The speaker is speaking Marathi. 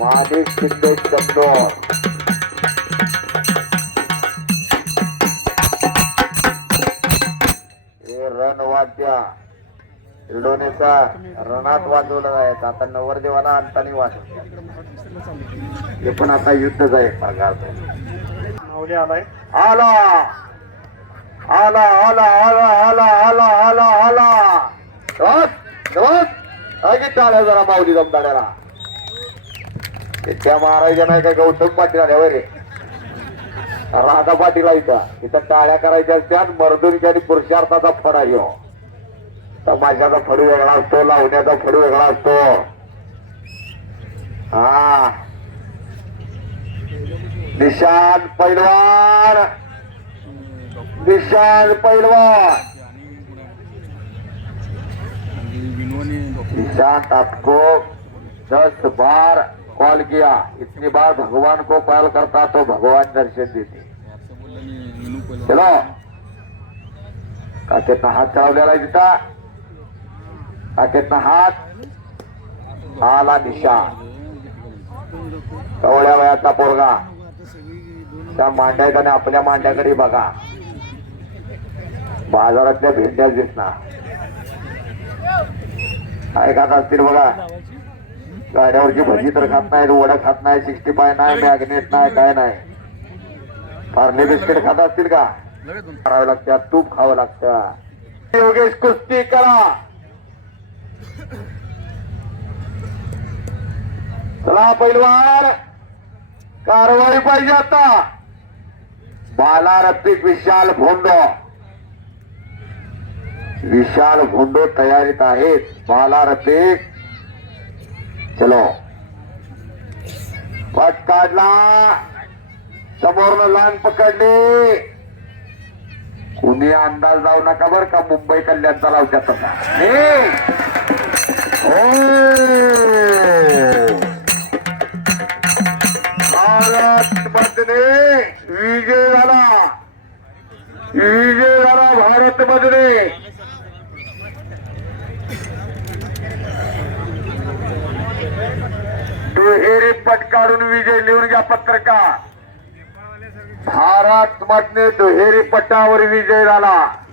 महादेव शिंदे चंदोर रणवाद्या लोणेचा रणात वाजवला जायचं. आता नवरदेवाला अंतानी वाजवलं. हे पण आता युद्ध जाईल प्रकार माऊली आलाय. आला. आला आला आला आला आला आला आला. टाळ्या जरा माऊली जमदाड्याला त्या महाराजा नाही का गौतम पाटील आल्या वरे राधा पाटील ऐका इथं टाळ्या करायच्या असत्या मर्दुरीच्या आणि पुरुषार्थाचा फड आहे ह्यो. तमाशाचा फड वेगळा असतो लावण्याचा फड वेगळा असतो. हा. निशान पैलवान. निशान पैलवान. निशान आपको दस बार कॉल किया. इतनी बार भगवान को कॉल करता तो भगवान दर्शन देते. चलो. काकेतनं हात चावलेला आहे तिथं. काकेतनं हात. आला निशान. कवड्या वयाचा पोरगा. त्या मांड्याकडे आपल्या मांड्याकडे बघा. बाजारातल्या भेंड्याच दिसणार. ऐकत असतील बघा? गाड्यावरची भजी तर खात नाही वडा खात नाही सिक्स्टी फाय नाही मॅग्नेट नाही काय नाही. पार्ले बिस्किट खात असतील का? करावं लागतं तूप खावं लागतं योगेश कुस्ती करा. चला पैलवान. कारवाई पाहिजे आता. बाला विशाल भोंडो. विशाल भोंडो तयारीत आहेत. बाला चलो. पट काढला. समोरनं लाईन पकडली. कुणी अंदाज जाऊ नका बर का? मुंबई कल्याणचा लावत्या तसा. भारत विजय झाला विजय झाला भारत मधने दुहेरी पट काढून विजय लिहून घ्या पत्रकार. भारत मधने दुहेरी पटावर विजय झाला.